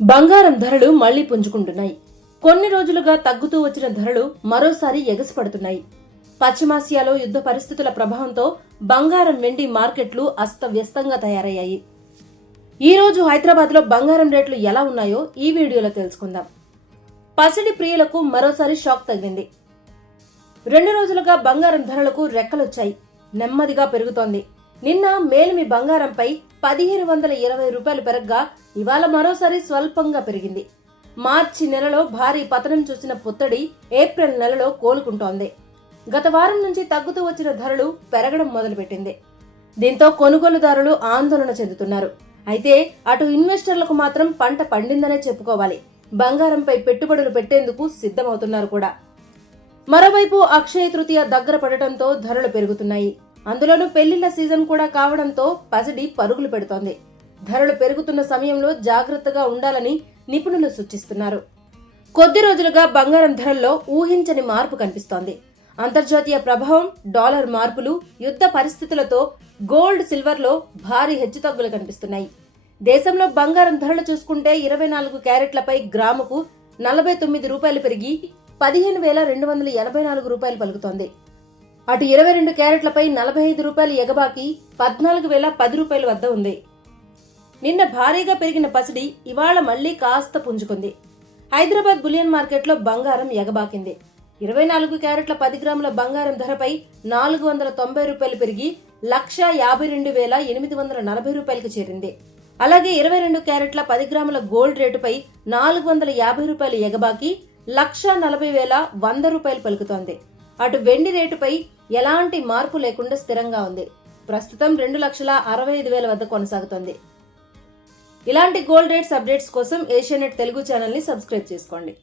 బంగారం ధరలు మళ్లీ పుంజుకుంటున్నాయి. కొన్ని రోజులుగా తగ్గుతూ వచ్చిన ధరలు మరోసారి ఎగసిపడుతున్నాయి. పశ్చిమాసియాలో యుద్ధ పరిస్థితుల ప్రభావంతో బంగారం వెండి మార్కెట్లు అస్తవ్యస్తంగా తయారయ్యాయి. ఈ రోజు హైదరాబాద్ లో బంగారం రేట్లు ఎలా ఉన్నాయో ఈ వీడియోలో తెలుసుకుందాం. పసిడి ప్రియులకు మరోసారి షాక్ తగిలింది. 2 రోజులుగా బంగారం ధరలకు రెక్కలొచ్చాయి. నెమ్మదిగా పెరుగుతోంది. నిన్న మేలిమి బంగారంపై 1520 రూపాయలు పెరగ్గా ఇవాళ మరోసారి స్వల్పంగా పెరిగింది. మార్చి నెలలో భారీ పతనం చూసిన పుత్తడి ఏప్రిల్ నెలలో కోలుకుంటోంది. గత వారం నుంచి తగ్గుతూ వచ్చిన ధరలు పెరగడం మొదలుపెట్టింది. దీంతో కొనుగోలుదారులు ఆందోళన చెందుతున్నారు. అయితే అటు ఇన్వెస్టర్లకు మాత్రం పంట పండిందనే చెప్పుకోవాలి. బంగారంపై పెట్టుబడులు పెట్టేందుకు సిద్ధమవుతున్నారు కూడా. మరోవైపు అక్షయ తృతీయ దగ్గర పడటంతో ధరలు పెరుగుతున్నాయి. అందులోనూ పెళ్లిళ్ల సీజన్ కూడా కావడంతో పసిడి పరుగులు పెడుతోంది. ధరలు పెరుగుతున్న సమయంలో జాగ్రత్తగా ఉండాలని నిపుణులు సూచిస్తున్నారు. కొద్ది రోజులుగా బంగారం ధరల్లో ఊహించని మార్పు కనిపిస్తోంది. అంతర్జాతీయ ప్రభావం, డాలర్ మార్పులు, యుద్ధ పరిస్థితులతో గోల్డ్, సిల్వర్ లో భారీ హెచ్చుతగ్గులు కనిపిస్తున్నాయి. దేశంలో బంగారం ధరలు చూసుకుంటే 24 క్యారెట్లపై గ్రాముకు 49 రూపాయలు పెరిగి 15,284 రూపాయలు పలుకుతోంది. అటు 22 క్యారెట్లపై 45 రూపాయలు ఎగబాకి 14,010 రూపాయల వద్ద ఉంది. నిన్న భారీగా పెరిగిన పసిడి ఇవాళ మళ్లీ కాస్త పుంజుకుంది. హైదరాబాద్ బులియన్ మార్కెట్లో బంగారం ఎగబాకింది. 24 క్యారెట్ల 10 గ్రాముల బంగారం ధరపై 490 రూపాయలు పెరిగి 1,52,840 రూపాయలకు చేరింది. అలాగే 22 క్యారెట్ల 10 గ్రాముల గోల్డ్ రేటుపై 450 రూపాయలు ఎగబాకి 1,40,100 రూపాయలు పలుకుతోంది. అటు వెండి రేటుపై ఎలాంటి మార్పు లేకుండా స్థిరంగా ఉంది. ప్రస్తుతం 2,65,000 వద్ద కొనసాగుతోంది. ఇలాంటి గోల్డ్ రేట్స్ అప్డేట్స్ కోసం ఏషియానెట్ తెలుగు ఛానల్ ని సబ్స్క్రైబ్ చేసుకోండి.